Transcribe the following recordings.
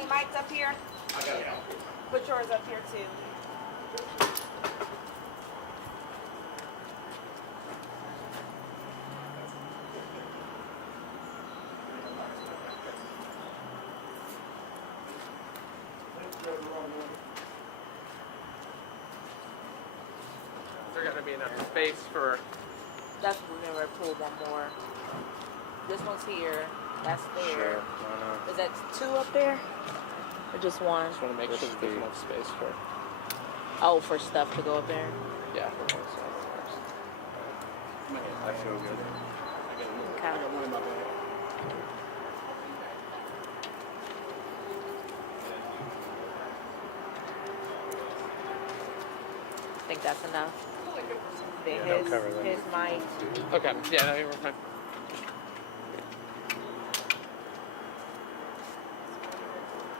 Everybody mic'd up here? I got it. Put yours up here too. There's gonna be enough space for. That's we're gonna pull one more. This one's here. That's there. Sure. Why not? Is that two up there? Or just one? Just want to make sure there's enough space for. Oh, for stuff to go up there? Yeah, for both sides. I feel good. Okay. Think that's enough? Yeah, don't cover them. His mic. Okay. Yeah, no, you're fine.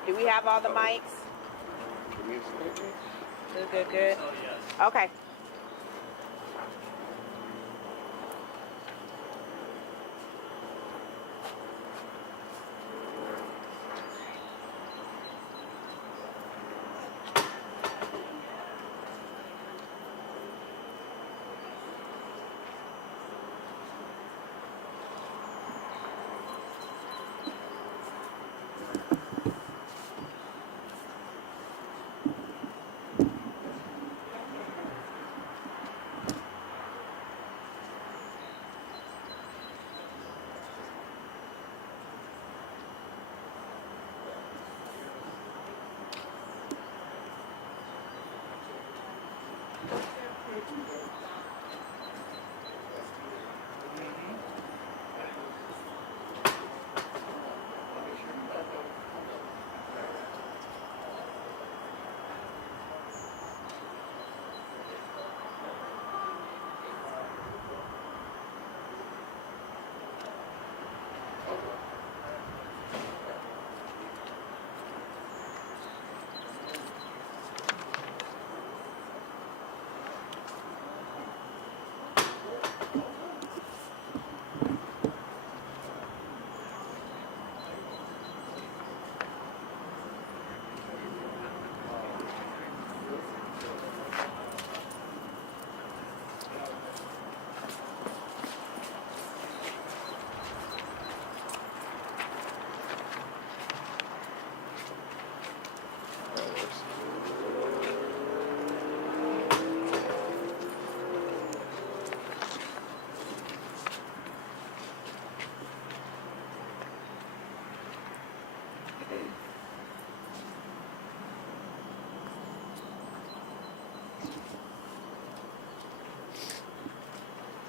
Do we have all the mics? Good. Okay.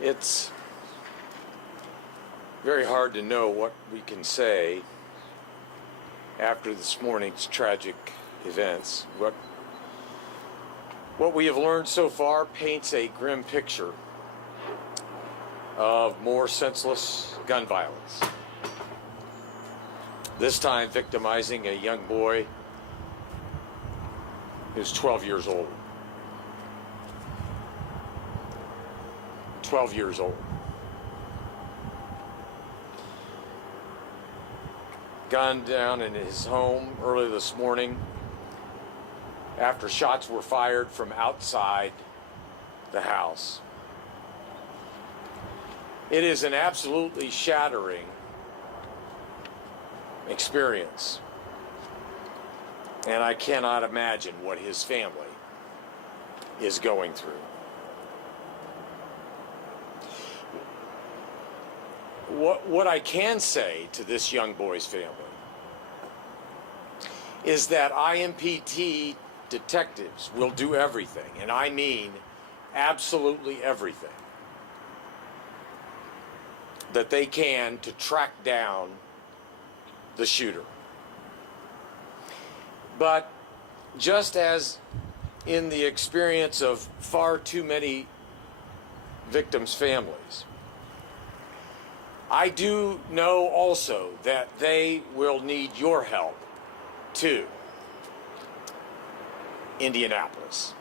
It's very hard to know what we can say after this morning's tragic events. What we have learned so far paints a grim picture of more senseless gun violence. This time victimizing a young boy who's 12 years old. 12 years old. Gunned down in his home early this morning after shots were fired from outside the house. It is an absolutely shattering experience, and I cannot imagine what his family is going through. What I can say to this young boy's family is that IMPD detectives will do everything, and I mean absolutely everything, that they can to track down the shooter. But just as in the experience of far too many victims' families, I do know also that they will need your help too, Indianapolis.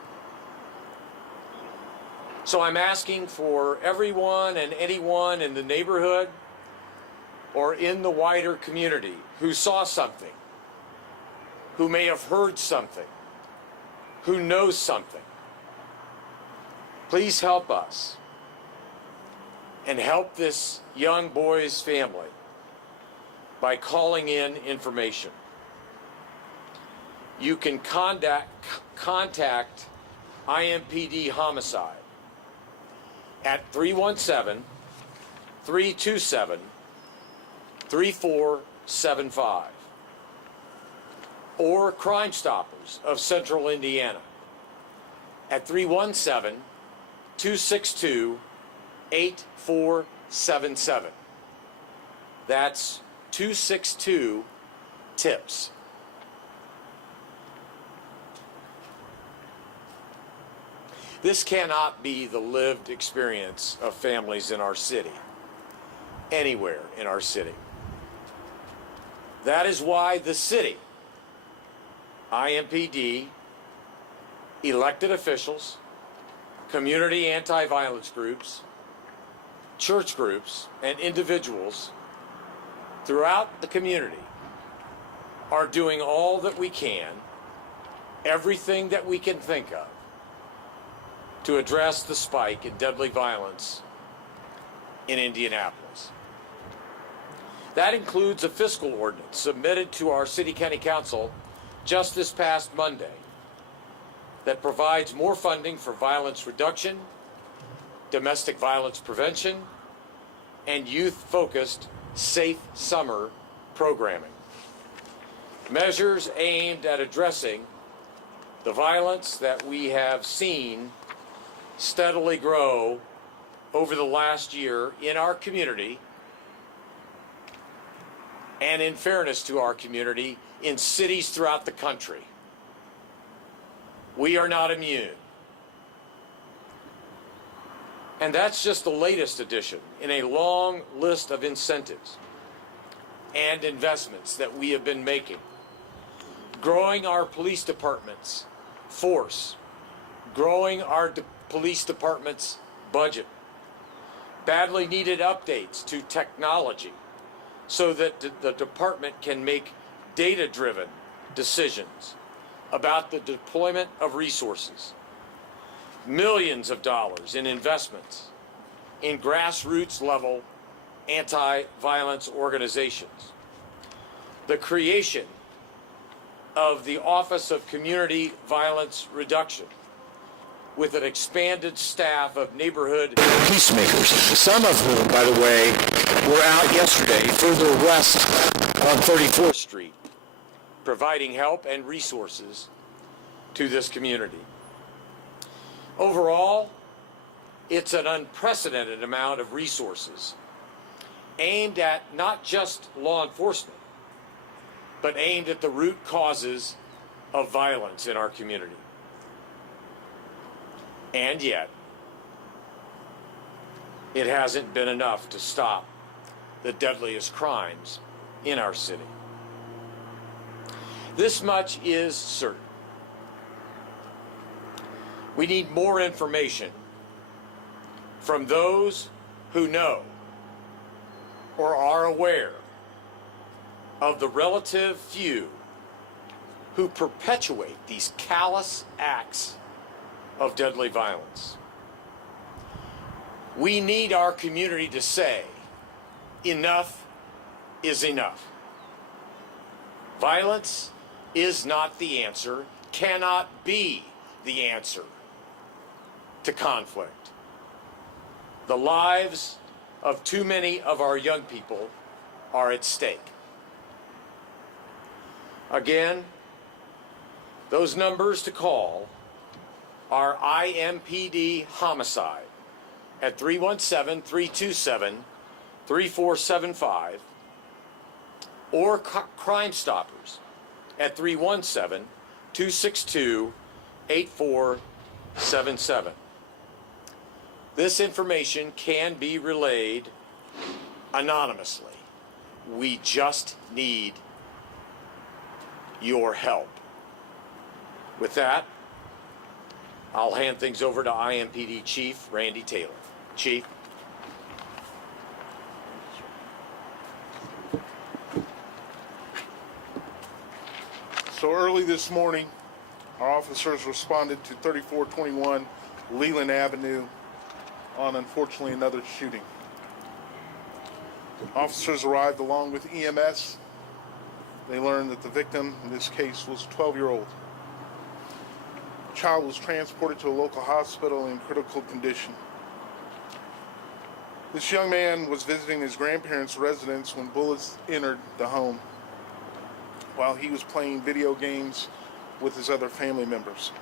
So I'm asking for everyone and anyone in the neighborhood or in the wider community who saw something who may have heard something, who knows something, please help us and help this young boy's family by calling in information. You can contact IMPD Homicide at 317-327-3475 or Crime Stoppers of Central Indiana at 317-262-8477. That's 262 TIPS. This cannot be the lived experience of families in our city, anywhere in our city. That is why the city, IMPD, elected officials, community anti-violence groups, church groups, and individuals throughout the community are doing all that we can, everything that we can think of, to address the spike in deadly violence in Indianapolis. That includes a fiscal ordinance submitted to our City County Council just this past Monday that provides more funding for violence reduction, domestic violence prevention, and youth-focused safe summer programming. Measures aimed at addressing the violence that we have seen steadily grow over the last year in our community, and in fairness to our community, in cities throughout the country. We are not immune. And that's just the latest addition in a long list of incentives and investments that we have been making. Growing our police department's force, growing our police department's budget, badly needed updates to technology so that the department can make data-driven decisions about the deployment of resources, millions of dollars in investments in grassroots level anti-violence organizations, the creation of the Office of Community Violence Reduction with an expanded staff of neighborhood peacemakers, some of whom, by the way, were out yesterday further west on 34th Street, providing help and resources to this community. Overall, it's an unprecedented amount of resources aimed at not just law enforcement, but aimed at the root causes of violence in our community. And yet, it hasn't been enough to stop the deadliest crimes in our city. This much is certain. We need more information from those who know or are aware of the relative few who perpetuate these callous acts of deadly violence. We need our community to say, enough is enough. Violence is not the answer, cannot be the answer to conflict. The lives of too many of our young people are at stake. Again, those numbers to call are IMPD Homicide at 317-327-3475 or Crime Stoppers at 317-262-8477. This information can be relayed anonymously. We just need your help. With that, I'll hand things over to IMPD Chief Randy Taylor. Chief. So early this morning, our officers responded to 3421 Leland Avenue on, unfortunately, another shooting. Officers arrived along with EMS. They learned that the victim in this case was a 12-year-old. The child was transported to a local hospital in critical condition. This young man was visiting his grandparents' residence when bullets entered the home while he was playing video games with his other family members.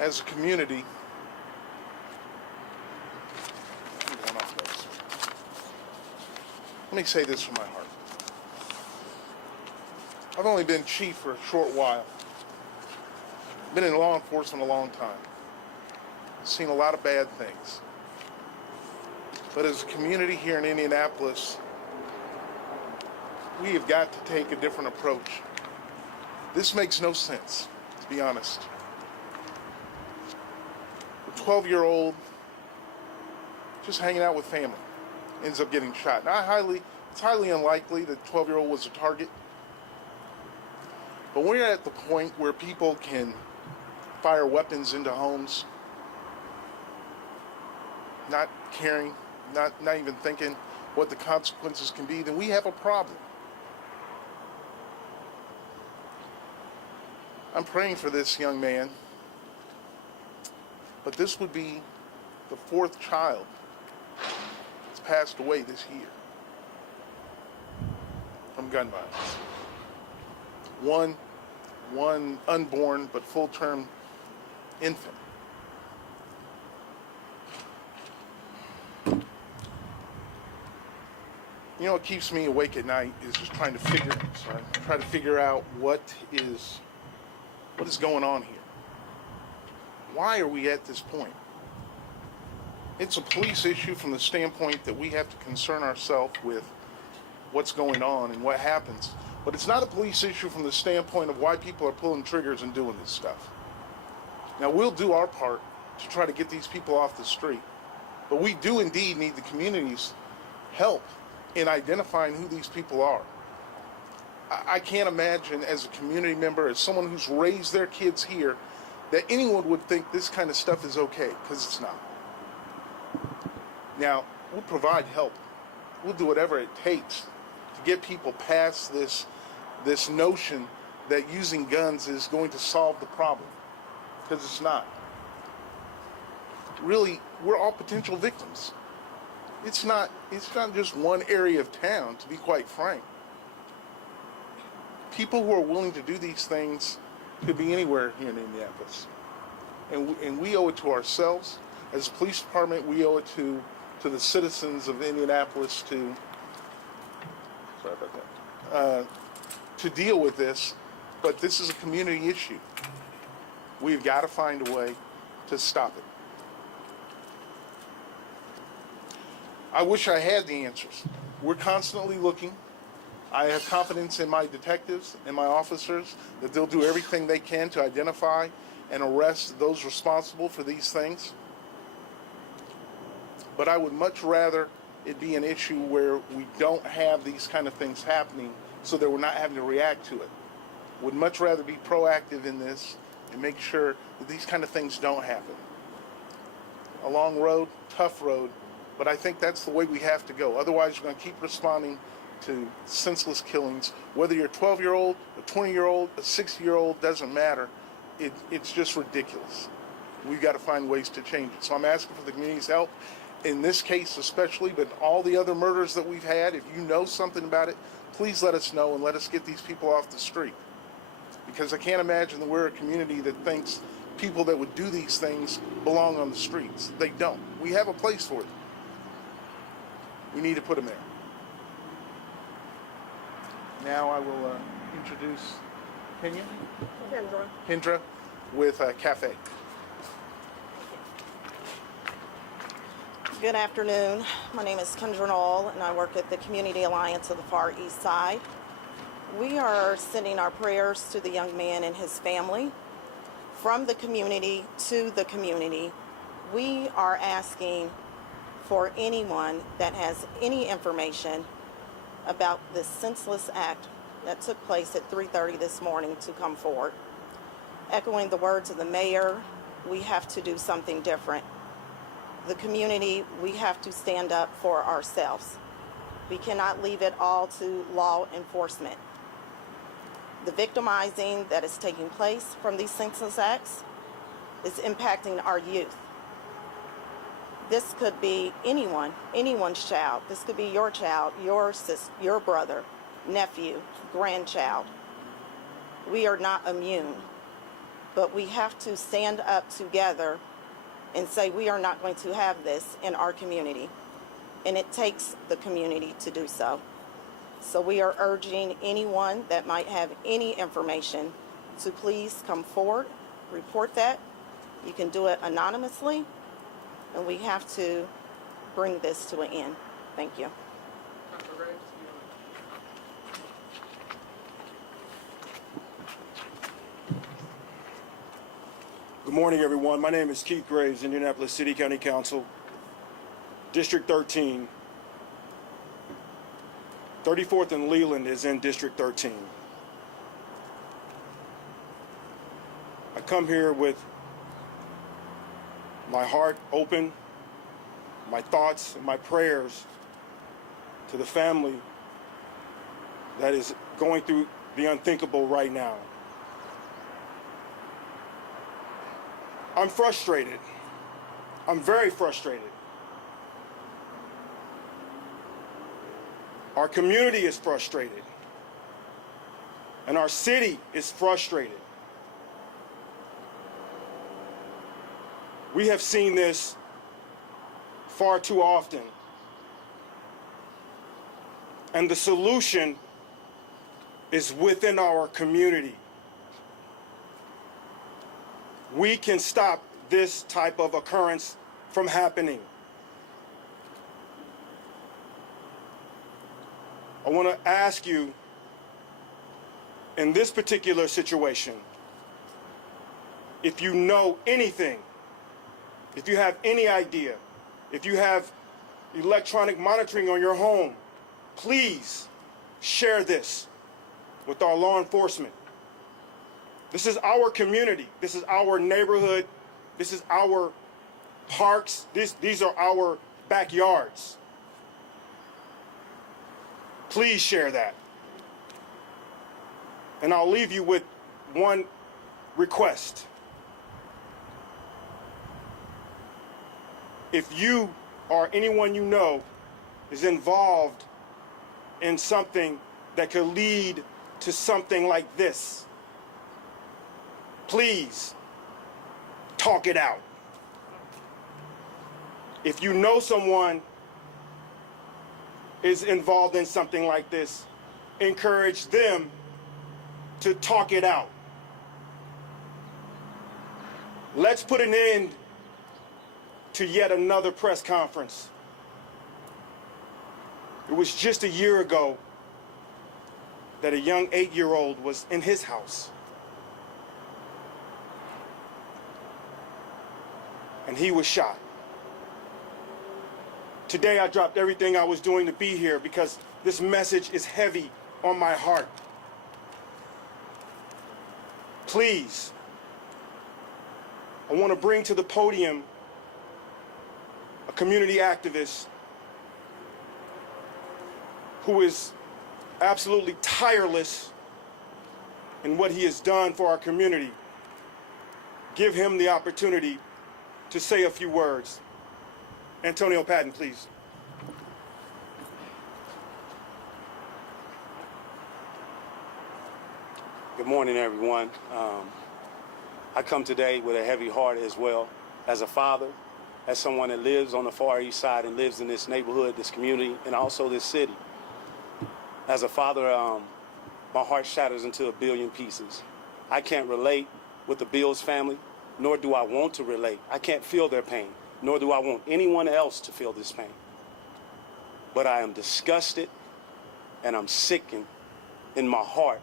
As a community, let me say this from my heart. I've only been chief for a short while. Been in law enforcement a long time. Seen a lot of bad things. But as a community here in Indianapolis, we have got to take a different approach. This makes no sense, to be honest. A 12-year-old just hanging out with family ends up getting shot. Now, it's highly unlikely that the 12-year-old was a target. But we're at the point where people can fire weapons into homes, not caring, not even thinking what the consequences can be, then we have a problem. I'm praying for this young man, but this would be the fourth child that's passed away this year from gun violence. One unborn but full-term infant. You know what keeps me awake at night is just trying to figure out what is going on here. Why are we at this point? It's a police issue from the standpoint that we have to concern ourselves with what's going on and what happens. But it's not a police issue from the standpoint of why people are pulling triggers and doing this stuff. Now, we'll do our part to try to get these people off the street. But we do indeed need the community's help in identifying who these people are. I can't imagine as a community member, as someone who's raised their kids here, that anyone would think this kind of stuff is okay, because it's not. Now, we'll provide help. We'll do whatever it takes to get people past this notion that using guns is going to solve the problem, because it's not. Really, we're all potential victims. It's not just one area of town, to be quite frank. People who are willing to do these things could be anywhere here in Indianapolis. And we owe it to ourselves. As a police department, we owe it to the citizens of Indianapolis to deal with this. But this is a community issue. We've got to find a way to stop it. I wish I had the answers. We're constantly looking. I have confidence in my detectives and my officers that they'll do everything they can to identify and arrest those responsible for these things. But I would much rather it be an issue where we don't have these kind of things happening so that we're not having to react to it. Would much rather be proactive in this and make sure that these kind of things don't happen. A long road, tough road, but I think that's the way we have to go. Otherwise, we're going to keep responding to senseless killings. Whether you're a 12-year-old, a 20-year-old, a 60-year-old, doesn't matter. It's just ridiculous. We've got to find ways to change it. So I'm asking for the community's help, in this case especially, but all the other murders that we've had. If you know something about it, please let us know and let us get these people off the street. Because I can't imagine that we're a community that thinks people that would do these things belong on the streets. They don't. We have a place for them. We need to put them there. Now I will introduce Kendra with Cafe. Good afternoon. My name is Kendra Randall, and I work at the Community Alliance of the Far East Side. We are sending our prayers to the young man and his family. From the community to the community, we are asking for anyone that has any information about this senseless act that took place at 3:30 this morning to come forward. Echoing the words of the mayor, we have to do something different. The community, we have to stand up for ourselves. We cannot leave it all to law enforcement. The victimizing that is taking place from these senseless acts is impacting our youth. This could be anyone's child. This could be your child, your sister, your brother, nephew, grandchild. We are not immune, but we have to stand up together and say we are not going to have this in our community. And it takes the community to do so. So we are urging anyone that might have any information to please come forward, report that. You can do it anonymously, and we have to bring this to an end. Thank you. Councilor Graves, Good morning, everyone. My name is Keith Graves, Indianapolis City County Council, District 13. 34th and Leland is in District 13. I come here with my heart open, my thoughts and my prayers to the family that is going through the unthinkable right now. I'm frustrated. I'm very frustrated. Our community is frustrated. And our city is frustrated. We have seen this far too often. And the solution is within our community. We can stop this type of occurrence from happening. I want to ask you, in this particular situation, if you know anything, if you have any idea, if you have electronic monitoring on your home, please share this with our law enforcement. This is our community. This is our neighborhood. This is our parks. These are our backyards. Please share that. And I'll leave you with one request. If you or anyone you know is involved in something that could lead to something like this, please talk it out. If you know someone is involved in something like this, encourage them to talk it out. Let's put an end to yet another press conference. It was just a year ago that a young 8-year-old was in his house. And he was shot. Today I dropped everything I was doing to be here because this message is heavy on my heart. Please, I want to bring to the podium a community activist who is absolutely tireless in what he has done for our community. Give him the opportunity to say a few words. Antonio Patton, please. Good morning, everyone. I come today with a heavy heart as well. As a father, as someone that lives on the Far East Side and lives in this neighborhood, this community, and also this city. As a father, my heart shatters into a billion pieces. I can't relate with the Bills family, nor do I want to relate. I can't feel their pain, nor do I want anyone else to feel this pain. But I am disgusted and I'm sickened in my heart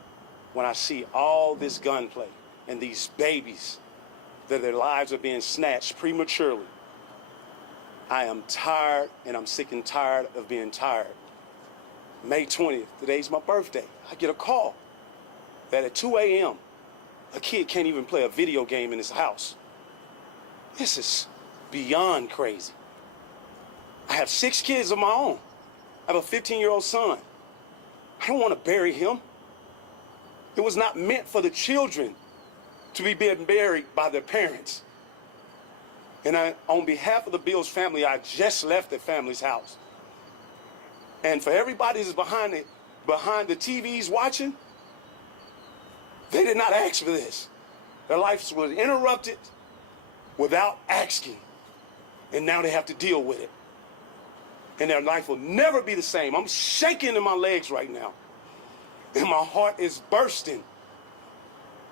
when I see all this gunplay and these babies that their lives are being snatched prematurely. I am tired and I'm sick and tired of being tired. May 20th, today's my birthday, I get a call that at 2 a.m., a kid can't even play a video game in his house. This is beyond crazy. I have 6 kids of my own. I have a 15-year-old son. I don't want to bury him. It was not meant for the children to be being buried by their parents. And on behalf of the Bills family, I just left the family's house. And for everybody that's behind the TVs watching, they did not ask for this. Their lives was interrupted without asking. And now they have to deal with it. And their life will never be the same. I'm shaking in my legs right now. And my heart is bursting.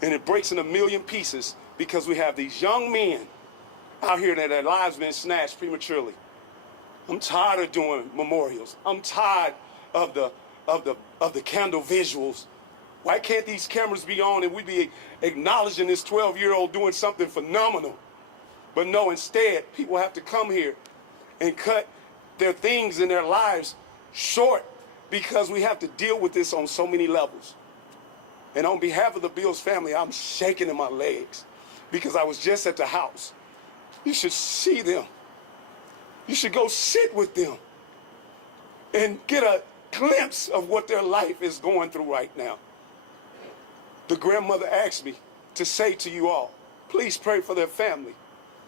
And it breaks in a million pieces because we have these young men out here that their lives been snatched prematurely. I'm tired of doing memorials. I'm tired of the candle visuals. Why can't these cameras be on and we be acknowledging this 12-year-old doing something phenomenal? But no, instead, people have to come here and cut their things in their lives short because we have to deal with this on so many levels. And on behalf of the Bills family, I'm shaking in my legs because I was just at the house. You should see them. You should go sit with them and get a glimpse of what their life is going through right now. The grandmother asked me to say to you all, please pray for their family.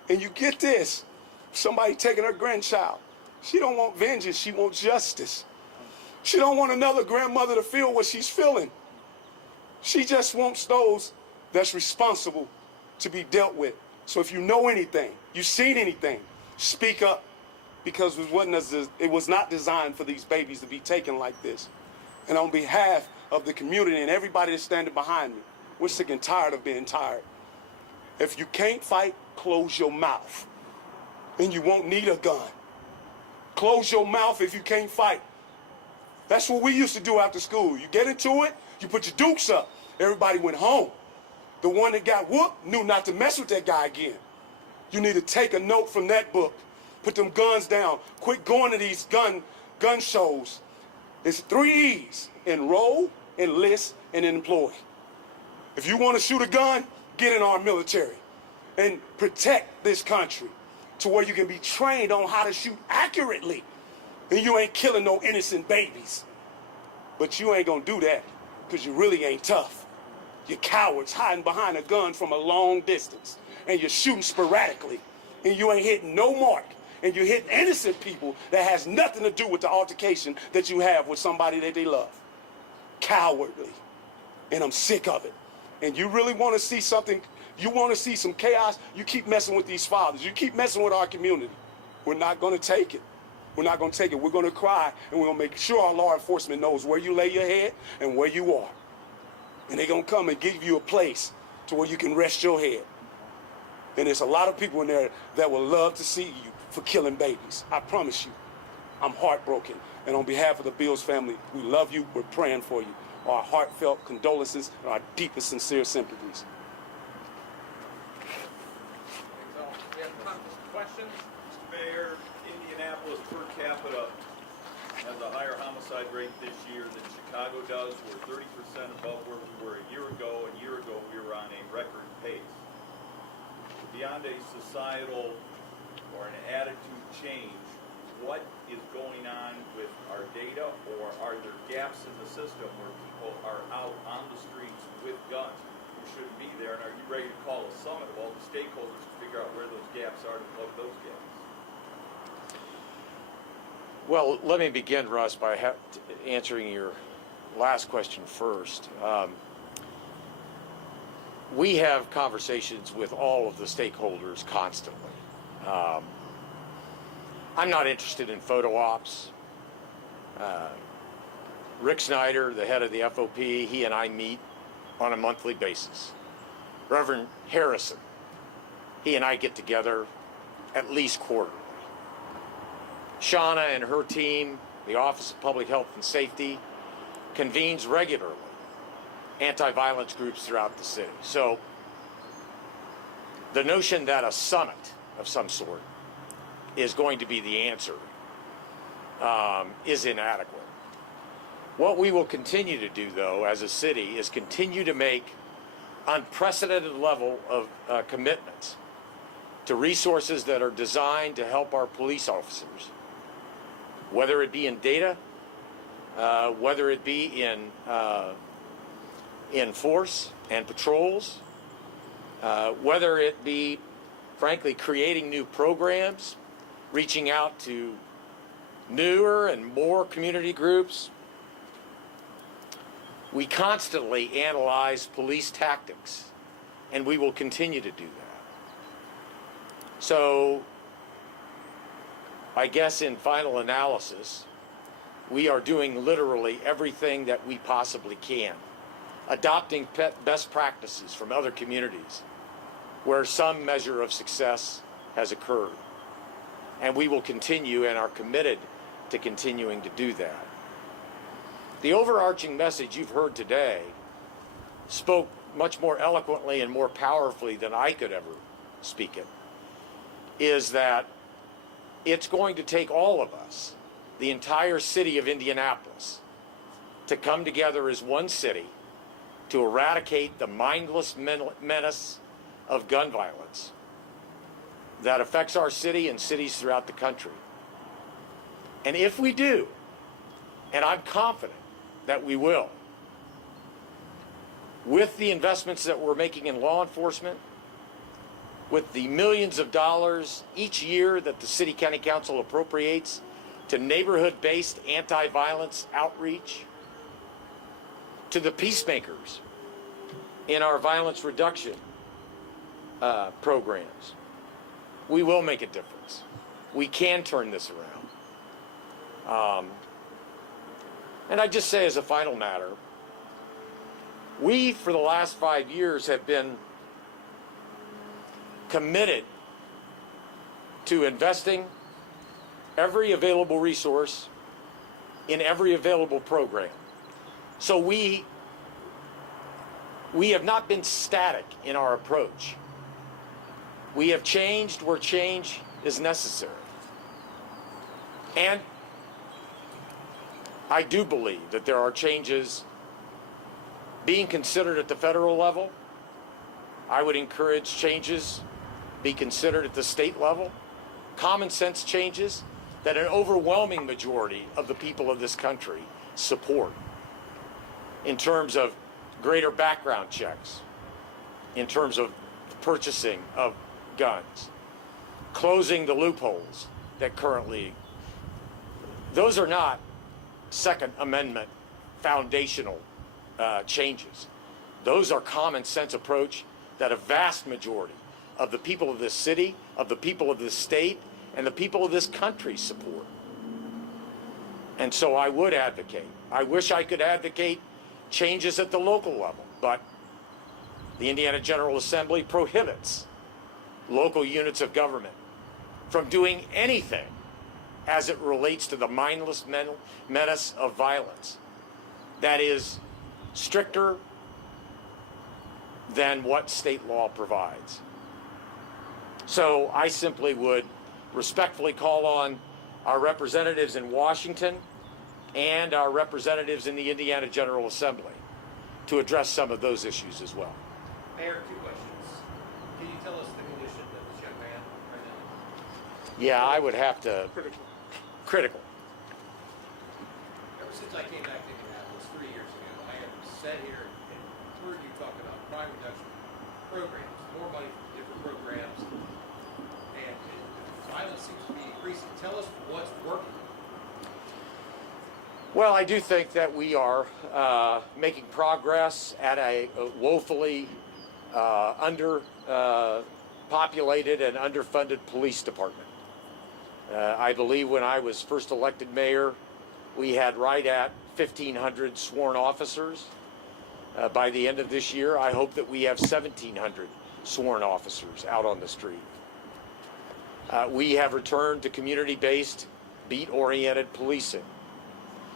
And you get this, somebody taking her grandchild. She don't want vengeance, she wants justice. She don't want another grandmother to feel what she's feeling. She just wants those that's responsible to be dealt with. So if you know anything, you've seen anything, speak up, because it was not designed for these babies to be taken like this. And on behalf of the community and everybody that's standing behind me, we're sick and tired of being tired. If you can't fight, close your mouth, and you won't need a gun. Close your mouth if you can't fight. That's what we used to do after school. You get into it, you put your dukes up. Everybody went home. The one that got whooped knew not to mess with that guy again. You need to take a note from that book. Put them guns down. Quit going to these gun shows. It's 3 E's: enroll, enlist, and employ. If you want to shoot a gun, get in our military and protect this country to where you can be trained on how to shoot accurately. And you ain't killing no innocent babies. But you ain't gonna do that because you really ain't tough. You're cowards hiding behind a gun from a long distance. And you're shooting sporadically. And you ain't hitting no mark. And you're hitting innocent people that has nothing to do with the altercation that you have with somebody that they love. Cowardly. And I'm sick of it. And you really want to see something, you want to see some chaos, you keep messing with these fathers. You keep messing with our community. We're not going to take it. We're not going to take it. We're going to cry, and we're going to make sure our law enforcement knows where you lay your head and where you are. And they're going to come and give you a place to where you can rest your head. And there's a lot of people in there that will love to see you for killing babies. I promise you. I'm heartbroken. And on behalf of the Bills family, we love you. We're praying for you. Our heartfelt condolences and our deepest, sincere sympathies. So, we have questions? Mr. Mayor, Indianapolis per capita has a higher homicide rate this year than Chicago does. We're 30% above where we were a year ago. A year ago, we were on a record pace. Beyond a societal or an attitude change, what is going on with our data, or are there gaps in the system where people are out on the streets with guns who shouldn't be there? And are you ready to call a summit of all the stakeholders to figure out where those gaps are to plug those gaps? Well, let me begin, Russ, by answering your last question first. We have conversations with all of the stakeholders constantly. I'm not interested in photo ops. Rick Snyder, the head of the FOP, he and I meet on a monthly basis. Reverend Harrison, he and I get together at least quarterly. Shauna and her team, the Office of Public Health and Safety, convenes regularly anti-violence groups throughout the city. So the notion that a summit of some sort is going to be the answer is inadequate. What we will continue to do, though, as a city, is continue to make unprecedented level of commitments to resources that are designed to help our police officers, whether it be in data, whether it be in force and patrols, whether it be, frankly, creating new programs, reaching out to newer and more community groups. We constantly analyze police tactics, and we will continue to do that. So, I guess in final analysis, we are doing literally everything that we possibly can, adopting best practices from other communities where some measure of success has occurred. And we will continue and are committed to continuing to do that. The overarching message you've heard today spoke much more eloquently and more powerfully than I could ever speak it, is that it's going to take all of us, the entire city of Indianapolis, to come together as one city to eradicate the mindless menace of gun violence that affects our city and cities throughout the country. And if we do, and I'm confident that we will, with the investments that we're making in law enforcement, with the millions of dollars each year that the City County Council appropriates to neighborhood-based anti-violence outreach, to the peacemakers in our violence reduction programs, we will make a difference. We can turn this around. And I just say as a final matter, we for the last 5 years have been committed to investing every available resource in every available program. So we have not been static in our approach. We have changed where change is necessary. And I do believe that there are changes being considered at the federal level. I would encourage changes be considered at the state level. Common sense changes that an overwhelming majority of the people of this country support, in terms of greater background checks, in terms of purchasing of guns, closing the loopholes that currently, those are not Second Amendment foundational changes. Those are common sense approach that a vast majority of the people of this city, of the people of this state, and the people of this country support. And so I would advocate. I wish I could advocate changes at the local level, but the Indiana General Assembly prohibits local units of government from doing anything as it relates to the mindless menace of violence that is stricter than what state law provides. So I simply would respectfully call on our representatives in Washington and our representatives in the Indiana General Assembly to address some of those issues as well. Mayor, 2 questions. Can you tell us the condition of this young man right now? Yeah, I would have to. Critical. Ever since I came back to Indianapolis 3 years ago, I have sat here and heard you talk about crime reduction programs, more money for different programs, and violence seems to be increasing. Tell us what's working. Well, I do think that we are making progress at a woefully underpopulated and underfunded police department. I believe when I was first elected mayor, we had right at 1,500 sworn officers. By the end of this year, I hope that we have 1,700 sworn officers out on the street. We have returned to community-based, beat-oriented policing.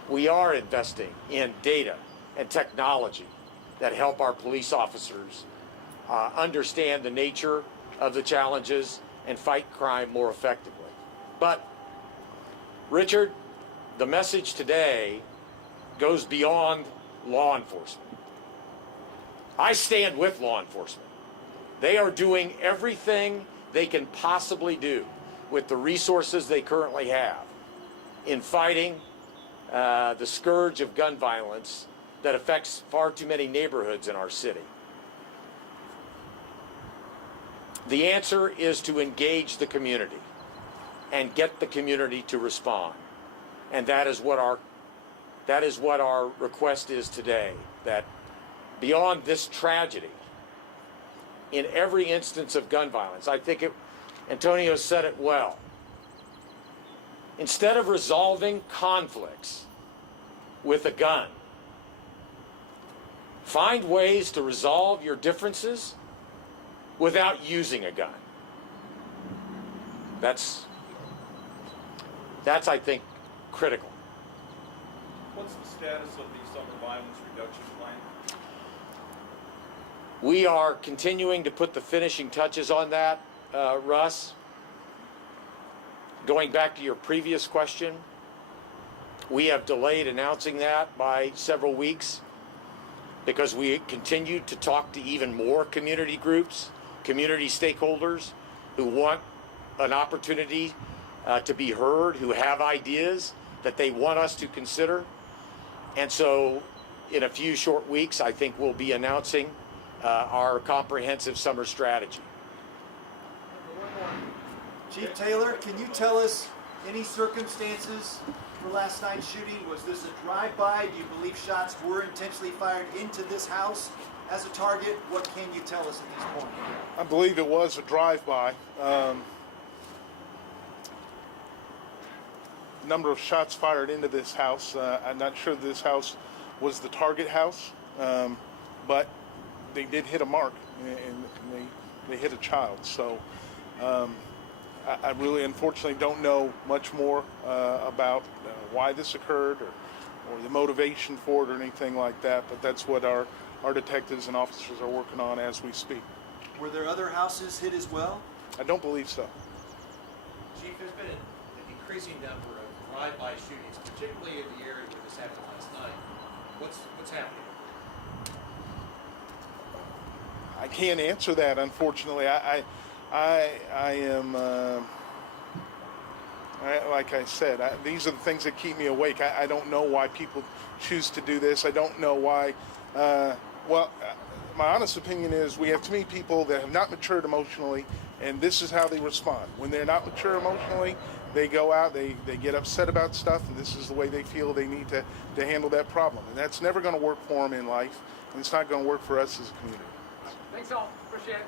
We are investing in data and technology that help our police officers understand the nature of the challenges and fight crime more effectively. But, Richard, the message today goes beyond law enforcement. I stand with law enforcement. They are doing everything they can possibly do with the resources they currently have in fighting the scourge of gun violence that affects far too many neighborhoods in our city. The answer is to engage the community and get the community to respond. And that is what our request is today, that beyond this tragedy, in every instance of gun violence, I think Antonio said it well. Instead of resolving conflicts with a gun, find ways to resolve your differences without using a gun. That's I think, critical. What's the status of the summer violence reduction plan? We are continuing to put the finishing touches on that, Russ. Going back to your previous question, we have delayed announcing that by several weeks because we continue to talk to even more community groups, community stakeholders who want an opportunity to be heard, who have ideas that they want us to consider. And so in a few short weeks, I think we'll be announcing our comprehensive summer strategy. Chief Taylor, can you tell us any circumstances for last night's shooting? Was this a drive-by? Do you believe shots were intentionally fired into this house as a target? What can you tell us at this point? I believe it was a drive-by. Number of shots fired into this house. I'm not sure this house was the target house, but they did hit a mark, and they hit a child. So I really, unfortunately, don't know much more about why this occurred or the motivation for it or anything like that, but that's what our detectives and officers are working on as we speak. Were there other houses hit as well? I don't believe so. Chief, there's been an increasing number of drive-by shootings, particularly in the area where this happened last night. What's happening? I can't answer that, unfortunately. I am, like I said, these are the things that keep me awake. I don't know why people choose to do this. I don't know why. My honest opinion is we have too many people that have not matured emotionally, and this is how they respond. When they're not mature emotionally, they go out, they get upset about stuff, and this is the way they feel they need to handle that problem. And that's never going to work for them in life, and it's not going to work for us as a community. Thanks all. Appreciate it.